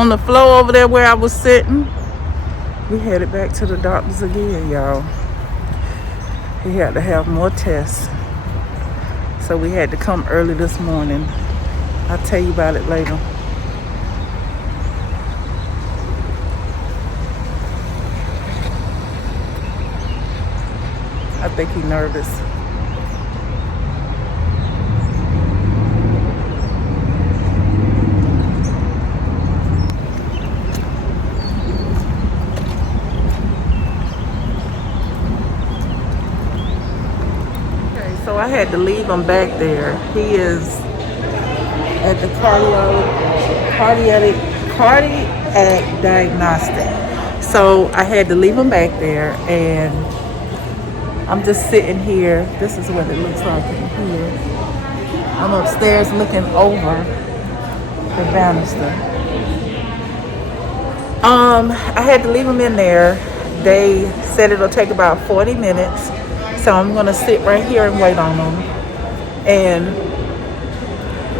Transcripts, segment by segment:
on the floor over there where I was sitting. We headed back to the doctor's again, y'all. He had to have more tests. So we had to come early this morning. I'll tell you about it later. I think he's nervous. Okay, so I had to leave him back there. He is at the cardiac diagnostic. So I had to leave him back there, and I'm just sitting here. This is what it looks like in here. I'm upstairs looking over the banister. I had to leave him in there. They said it'll take about 40 minutes. So I'm gonna sit right here and wait on him. And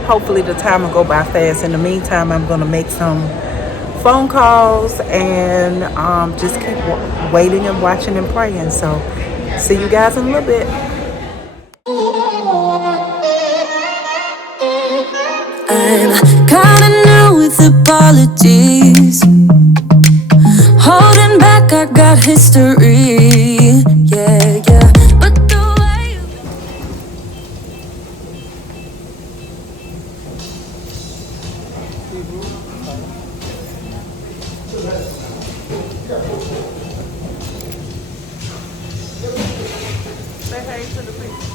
hopefully the time will go by fast. In the meantime, I'm gonna make some phone calls and just keep waiting and watching and praying. So see you guys in a little bit. I'm kinda new with apologies. Holding back, I got history. Yeah, yeah. But the way you... Say hey to the people.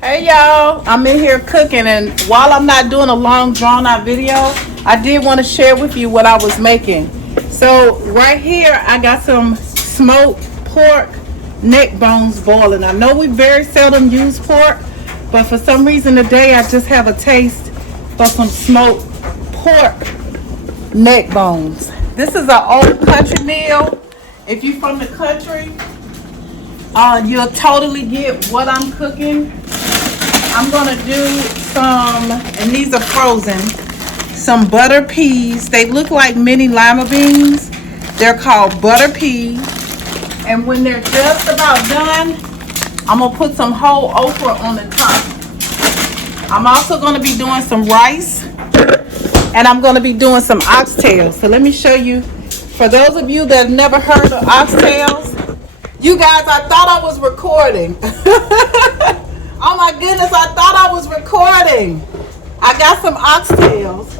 Hey y'all, I'm in here cooking, and while I'm not doing a long drawn out video, I did want to share with you what I was making. So right here I got some smoked pork neck bones boiling. I know we very seldom use pork, but for some reason today I just have a taste for some smoked pork neck bones. This is an old country meal. If you're from the country, you'll totally get what I'm cooking. I'm gonna do some, and these are frozen, some butter peas. They look like mini lima beans. They're called butter peas. And when they're just about done, I'm gonna put some whole okra on the top. I'm also gonna be doing some rice, and I'm gonna be doing some oxtails. So let me show you, for those of you that have never heard of oxtails, you guys, I thought I was recording. Oh my goodness, I thought I was recording. I got some oxtails.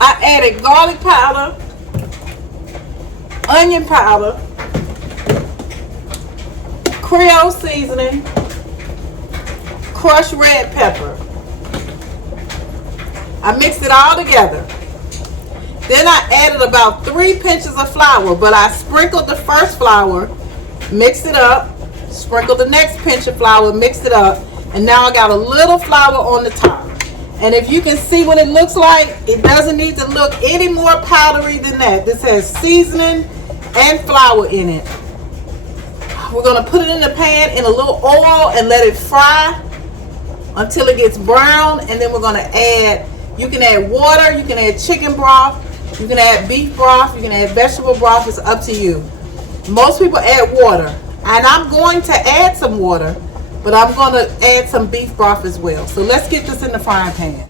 I added garlic powder, onion powder, Creole seasoning, crushed red pepper. I mixed it all together. Then I added about 3 pinches of flour, but I sprinkled the first flour, mixed it up, sprinkled the next pinch of flour, mixed it up, and now I got a little flour on the top. And if you can see what it looks like, it doesn't need to look any more powdery than that. This has seasoning and flour in it. We're gonna put it in the pan in a little oil and let it fry until it gets brown, and then we're gonna add, you can add water, you can add chicken broth, you can add beef broth, you can add vegetable broth, it's up to you. Most people add water. And I'm going to add some water, but I'm going to add some beef broth as well. So let's get this in the frying pan.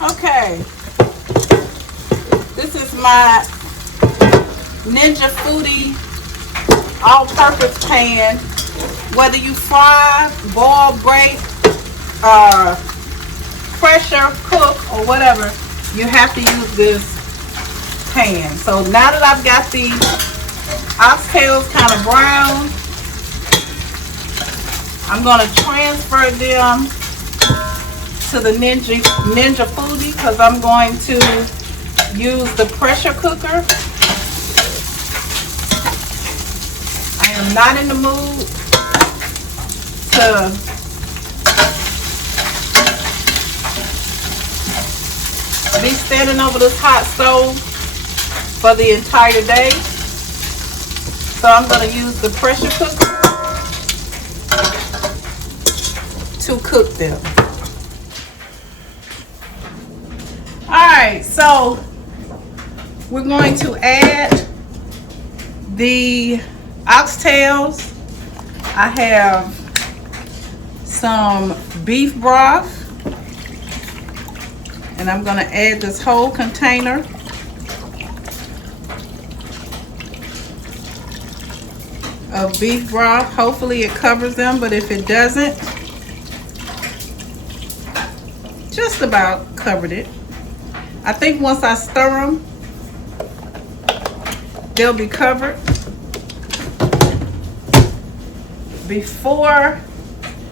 Okay, this is my Ninja Foodie all-purpose pan. Whether you fry, boil, bake, pressure cook, or whatever, you have to use this pan. So now that I've got the oxtails kind of brown, I'm going to transfer them to the Ninja Foodie because I'm going to use the pressure cooker. I am not in the mood to be standing over this hot stove for the entire day. So I'm going to use the pressure cooker to cook them. Alright, so we're going to add the oxtails. I have some beef broth, and I'm going to add this whole container. Of beef broth. Hopefully it covers them, but if it doesn't, just about covered it. I think once I stir them, they'll be covered. Before,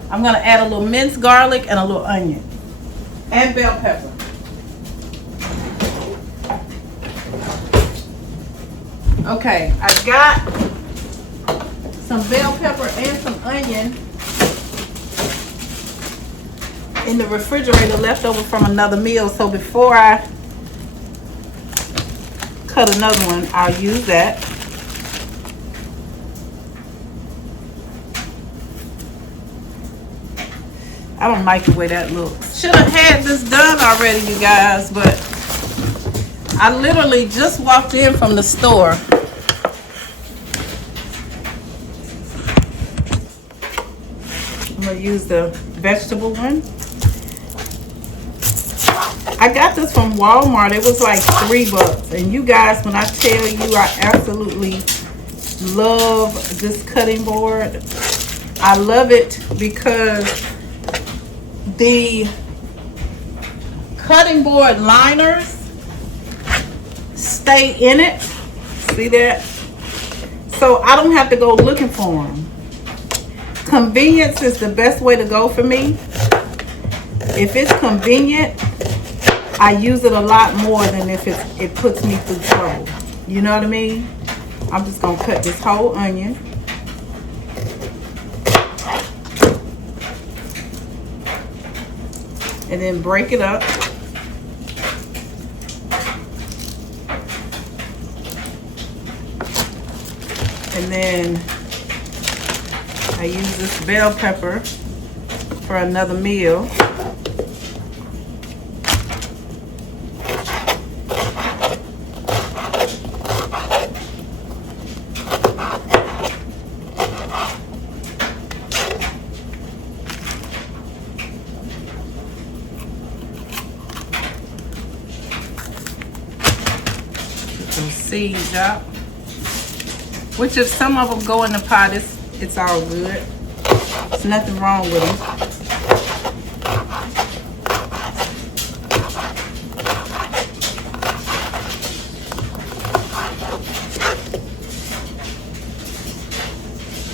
I'm going to add a little minced garlic and a little onion and bell pepper. Okay, I've got some bell pepper and some onion in the refrigerator left over from another meal. So before I cut another one, I'll use that. I don't like the way that looks. Should have had this done already, you guys, but I literally just walked in from the store. I'm gonna use the vegetable one. I got this from Walmart. It was like $3. And you guys, when I tell you I absolutely love this cutting board, I love it because the cutting board liners stay in it. See that? So I don't have to go looking for them. Convenience is the best way to go for me. If it's convenient, I use it a lot more than if it puts me through trouble. You know what I mean? I'm just gonna cut this whole onion. And then break it up. And then I use this bell pepper for another meal. Seeds up, which if some of them go in the pot, it's all good. There's nothing wrong with them.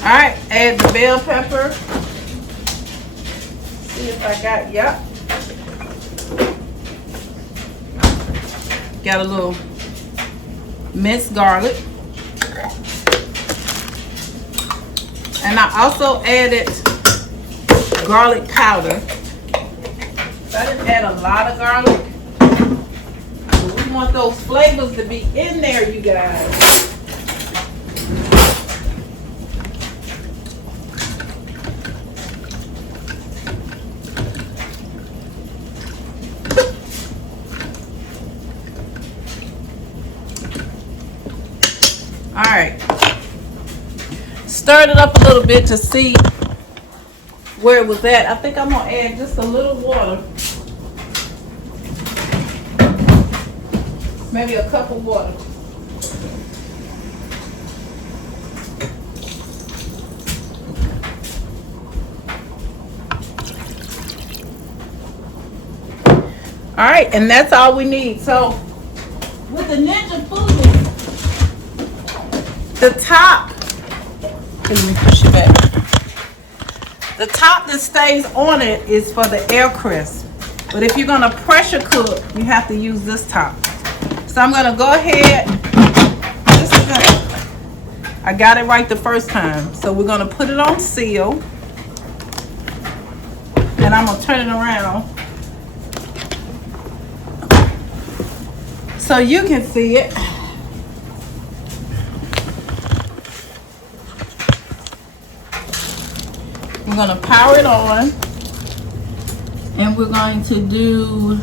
All right, add the bell pepper. See if I got, yep. Got a little minced garlic, and I also added garlic powder. So I didn't add a lot of garlic, but we want those flavors to be in there, you guys. Alright, stirred it up a little bit to see where it was at. I think I'm going to add just a little water. maybe a cup of water. All right, and that's all we need. So with the Ninja Food, the top, let me push it back. The top that stays on it is for the air crisp. But if you're gonna pressure cook, you have to use this top. So I'm gonna go ahead, I got it right the first time. So we're gonna put it on seal. And I'm gonna turn it around so you can see it. We're gonna power it on, and we're going to do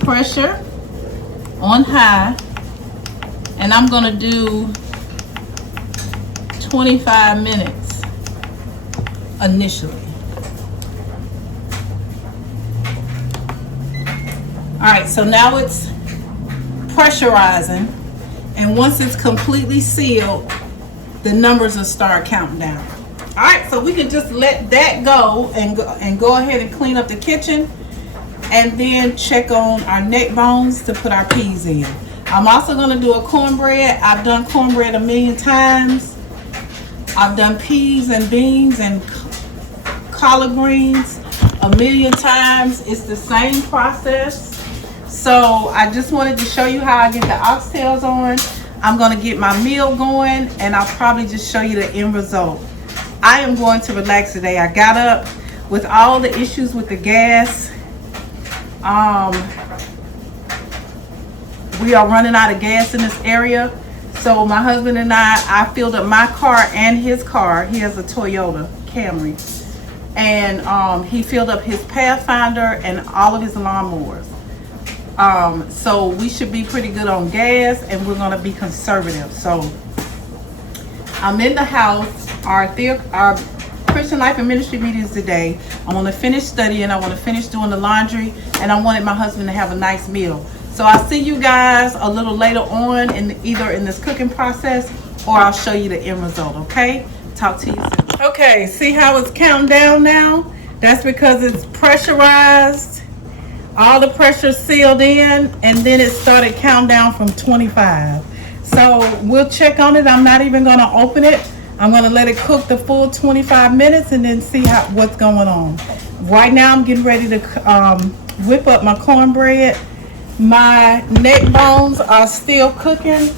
pressure on high, and I'm gonna do 25 minutes initially. All right, so now it's pressurizing, and once it's completely sealed, the numbers will start counting down. All right, so we can just let that go and go ahead and clean up the kitchen, and then check on our neck bones to put our peas in. I'm also gonna do a cornbread. I've done cornbread a million times. I've done peas and beans and collard greens a million times. It's the same process. So I just wanted to show you how I get the oxtails on. I'm gonna get my meal going, and I'll probably just show you the end result. I am going to relax today. I got up with all the issues with the gas. We are running out of gas in this area. So my husband and I filled up my car and his car. He has a Toyota Camry. And he filled up his Pathfinder and all of his lawnmowers. So we should be pretty good on gas, and we're gonna be conservative. So I'm in the house. Our Christian Life and Ministry meetings today. I want to finish studying. I want to finish doing the laundry, and I wanted my husband to have a nice meal. So I'll see you guys a little later on, either in this cooking process, or I'll show you the end result. Okay? Talk to you soon. Okay, see how it's counting down now? That's because it's pressurized. All the pressure sealed in, and then it started counting down from 25. So we'll check on it. I'm not even going to open it. I'm going to let it cook the full 25 minutes and then see what's going on. Right now I'm getting ready to whip up my cornbread. My neck bones are still cooking.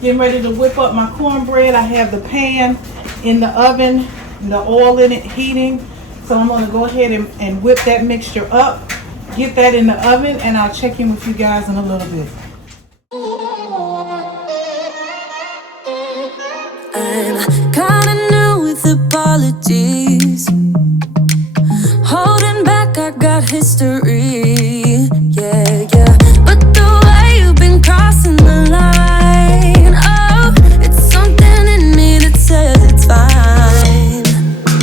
Getting ready to whip up my cornbread. I have the pan in the oven, the oil in it heating. So I'm going to go ahead and whip that mixture up, get that in the oven, and I'll check in with you guys in a little bit. I'm kinda new with apologies. Holding back, I got history. Yeah, yeah. But the way you've been crossing the line, oh, it's something in me that says it's fine.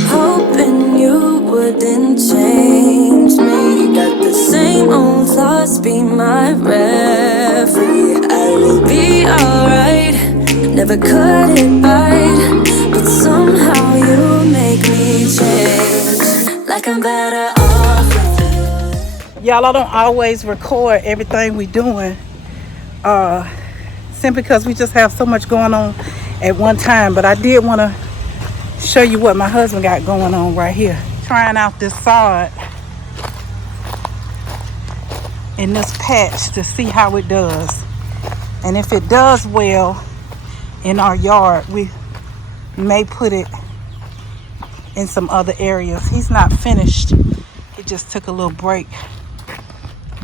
Hoping you wouldn't change me. Got the same old thoughts, be my referee. I will be alright. Never cut it right, but somehow you make me change. Like I'm better off with you. Y'all, I don't always record everything we doing, simply because we just have so much going on at one time. But I did want to show you what my husband got going on right here. Trying out this sod in this patch to see how it does, and if it does well in our yard, we may put it in some other areas. He's not finished. He just took a little break,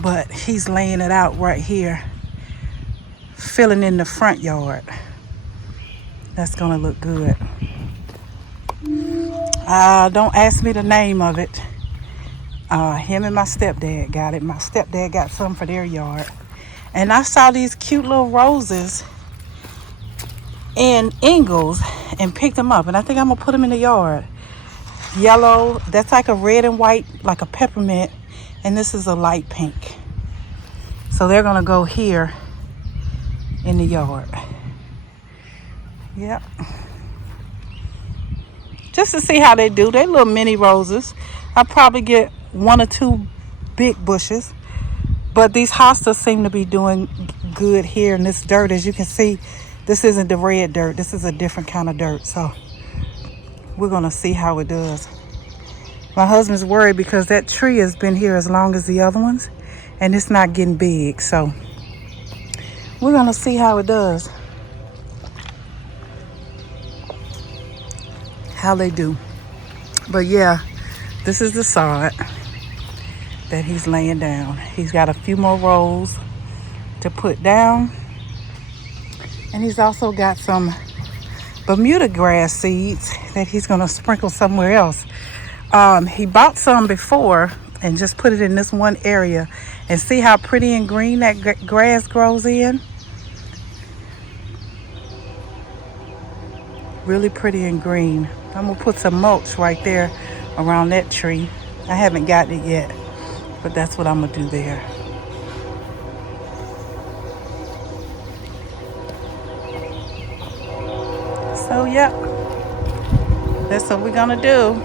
but he's laying it out right here, filling in the front yard. That's gonna look good. Don't ask me the name of it. Him and my stepdad got it. My stepdad got some for their yard, and I saw these cute little roses in Ingles and picked them up, and I think I'm gonna put them in the yard. Yellow, that's like a red and white, like a peppermint, and this is a light pink. So they're gonna go here in the yard. Yep. Just to see how they do. They little mini roses. I'll probably get 1 or 2 big bushes. But these hostas seem to be doing good here in this dirt. As you can see, this isn't the red dirt. This is a different kind of dirt. So we're gonna see how it does. My husband's worried because that tree has been here as long as the other ones, and it's not getting big. So we're gonna see how it does. How they do. But yeah, this is the sod that he's laying down. He's got a few more rows to put down, and he's also got some Bermuda grass seeds that he's gonna sprinkle somewhere else. He bought some before and just put it in this one area, and see how pretty and green that grass grows in. Really pretty and green. I'm gonna put some mulch right there around that tree. I haven't gotten it yet, but that's what I'm gonna do there. So yeah, that's what we're gonna do.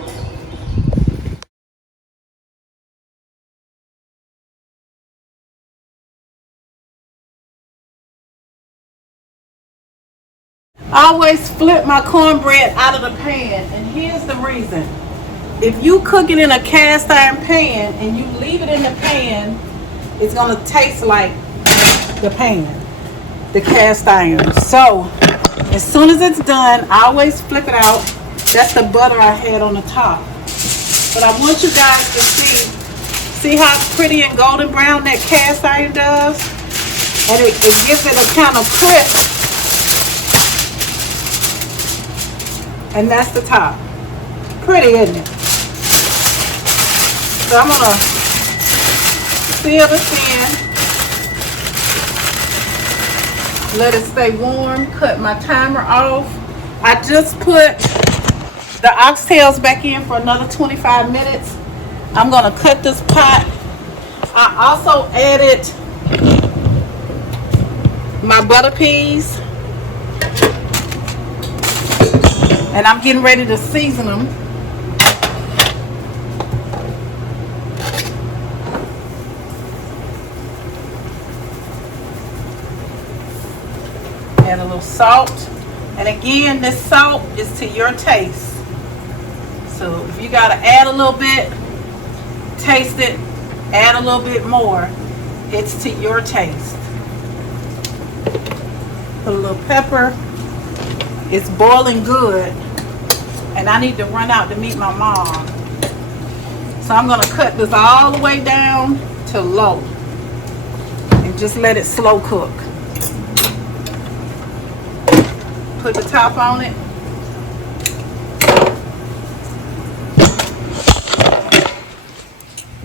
I always flip my cornbread out of the pan, and here's the reason. If you cook it in a cast iron pan and you leave it in the pan, it's gonna taste like the pan, the cast iron. So as soon as it's done, I always flip it out. That's the butter I had on the top. But I want you guys to see how pretty and golden brown that cast iron does, and it gives it a kind of crisp. And that's the top. Pretty, isn't it? So I'm gonna seal this in. Let it stay warm. Cut my timer off. I just put the oxtails back in for another 25 minutes. I'm gonna cut this pot. I also added my butter peas. And I'm getting ready to season them. Add a little salt. And again, this salt is to your taste. So if you gotta add a little bit, taste it, add a little bit more, it's to your taste. Put a little pepper. It's boiling good, and I need to run out to meet my mom. So I'm gonna cut this all the way down to low and just let it slow cook. Put the top on it.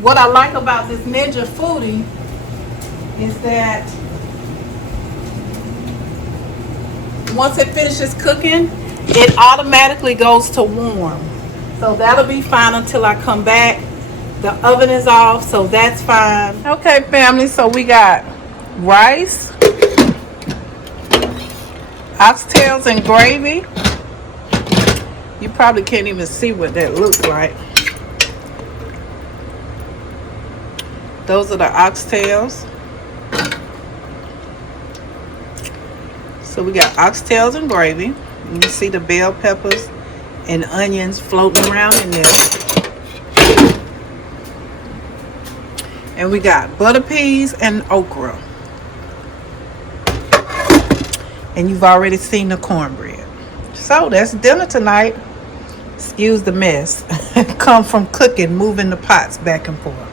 What I like about this Ninja Foodie is that once it finishes cooking, it automatically goes to warm. So that'll be fine until I come back. The oven is off, so that's fine. Okay, family, so we got rice, oxtails and gravy. You probably can't even see what that looks like. Those are the oxtails. So we got oxtails and gravy. You can see the bell peppers and onions floating around in there. And we got butter peas and okra. And you've already seen the cornbread. So that's dinner tonight. Excuse the mess. Come from cooking, moving the pots back and forth.